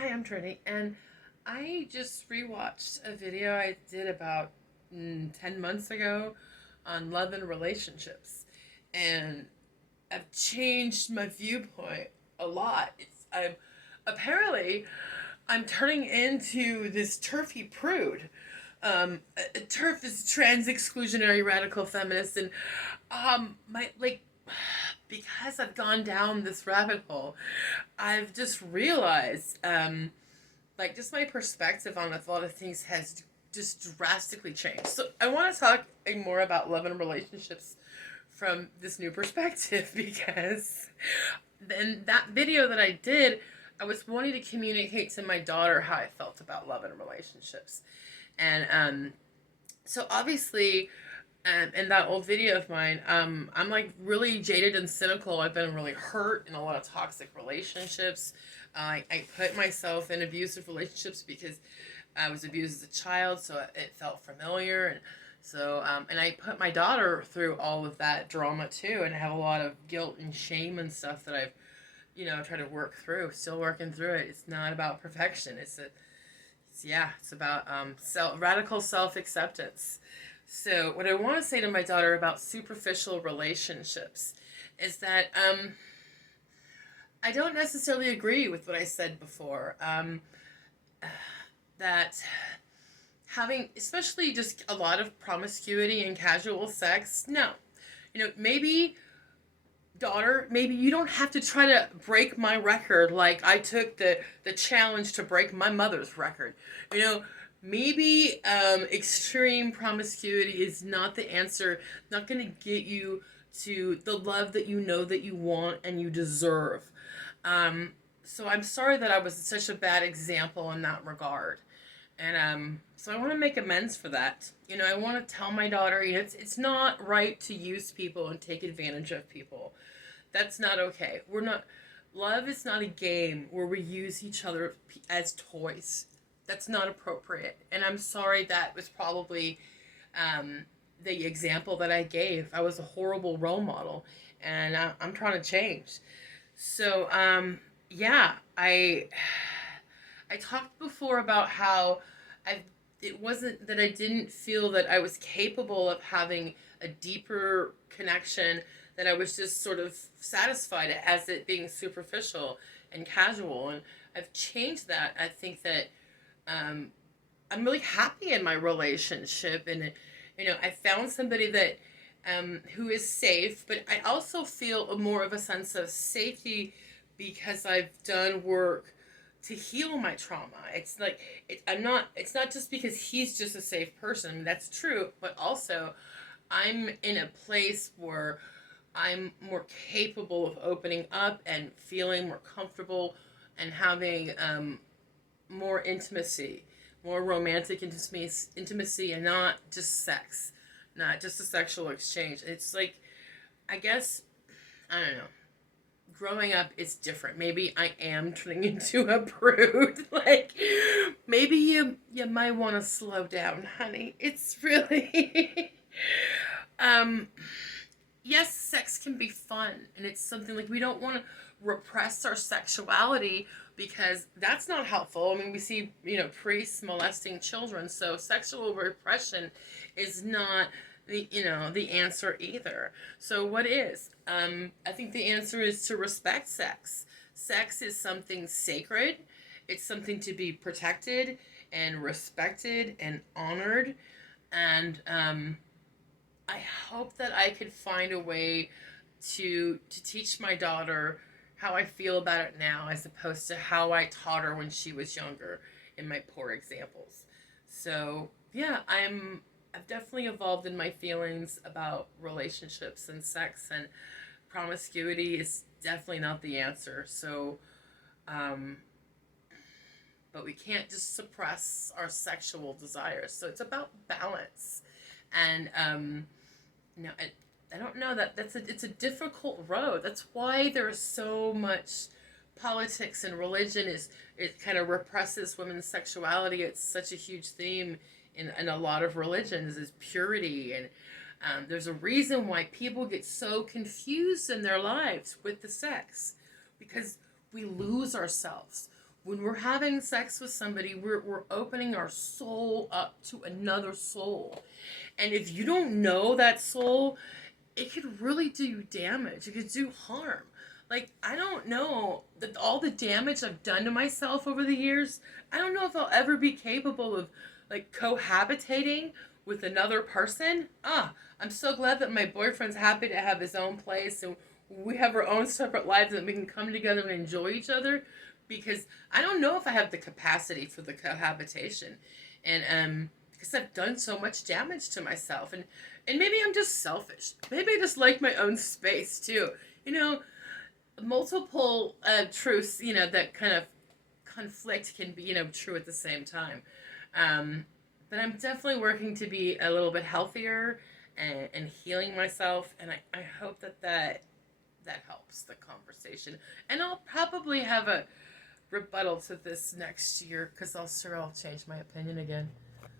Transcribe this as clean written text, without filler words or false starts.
Hi, I'm Trinity, and I just rewatched a video I did about 10 months ago on love and relationships, and I've changed my viewpoint a lot. Apparently I'm turning into this turfy prude. A turf is trans exclusionary radical feminist, and my like because I've gone down this rabbit hole, I've just realized just my perspective on a lot of things has just drastically changed. So I want to talk more about love and relationships from this new perspective because in that video that I did, I was wanting to communicate to my daughter how I felt about love and relationships. And so obviously, in that old video of mine, I'm like really jaded and cynical. I've been really hurt in a lot of toxic relationships. I put myself in abusive relationships because I was abused as a child, so it felt familiar. And so, and I put my daughter through all of that drama too, and I have a lot of guilt and shame and stuff that I've, tried to work through. Still working through it. It's not about perfection. It's about radical self acceptance. So, what I want to say to my daughter about superficial relationships is that I don't necessarily agree with what I said before. That having, especially just a lot of promiscuity and casual sex, no. Maybe, daughter, maybe you don't have to try to break my record like I took the challenge to break my mother's record. You know, maybe extreme promiscuity is not the answer, not going to get you to the love that you know that you want and you deserve. So I'm sorry that I was such a bad example in that regard. And so I want to make amends for that. I want to tell my daughter, it's not right to use people and take advantage of people. That's not okay. We're not. Love is not a game where we use each other as toys. That's not appropriate. And I'm sorry that was probably the example that I gave. I was a horrible role model, and I'm trying to change. So yeah, I talked before about how I it wasn't that I didn't feel that I was capable of having a deeper connection, that I was just sort of satisfied as it being superficial and casual, and I've changed that. I think that um, I'm really happy in my relationship, and I found somebody that who is safe, but I also feel more of a sense of safety because I've done work to heal my trauma. It's like I'm not. It's not just because he's just a safe person. I mean, that's true, but also I'm in a place where I'm more capable of opening up and feeling more comfortable and having more intimacy, more romantic intimacy, and not just sex, not just a sexual exchange. It's like, I guess, I don't know. Growing up is different. Maybe I am turning into a prude. Like, maybe you might want to slow down, honey. It's really, um, yes, sex can be fun, and it's something like we don't want to repress our sexuality because that's not helpful. I mean, we see, priests molesting children, so sexual repression is not the answer either. So what is? I think the answer is to respect sex. Sex is something sacred. It's something to be protected and respected and honored, and I hope that I could find a way to teach my daughter how I feel about it now as opposed to how I taught her when she was younger in my poor examples. So, yeah, I've definitely evolved in my feelings about relationships and sex, and promiscuity is definitely not the answer. So, um but we can't just suppress our sexual desires. So it's about balance. And I don't know, it's a difficult road. That's why there's so much politics, and religion is it kind of represses women's sexuality. It's such a huge theme in a lot of religions, is purity. And there's a reason why people get so confused in their lives with the sex, because we lose ourselves. When we're having sex with somebody, we're opening our soul up to another soul. And if you don't know that soul, it could really do damage. It could do harm. Like, I don't know that all the damage I've done to myself over the years, I don't know if I'll ever be capable of like cohabitating with another person. I'm so glad that my boyfriend's happy to have his own place and we have our own separate lives and we can come together and enjoy each other, because I don't know if I have the capacity for the cohabitation. And because I've done so much damage to myself, and maybe I'm just selfish. Maybe I just like my own space too. You know, multiple truths, that kind of conflict can be, true at the same time. Um, but I'm definitely working to be a little bit healthier and healing myself, and I hope that helps the conversation. And I'll probably have a rebuttal to this next year because I'll change my opinion again.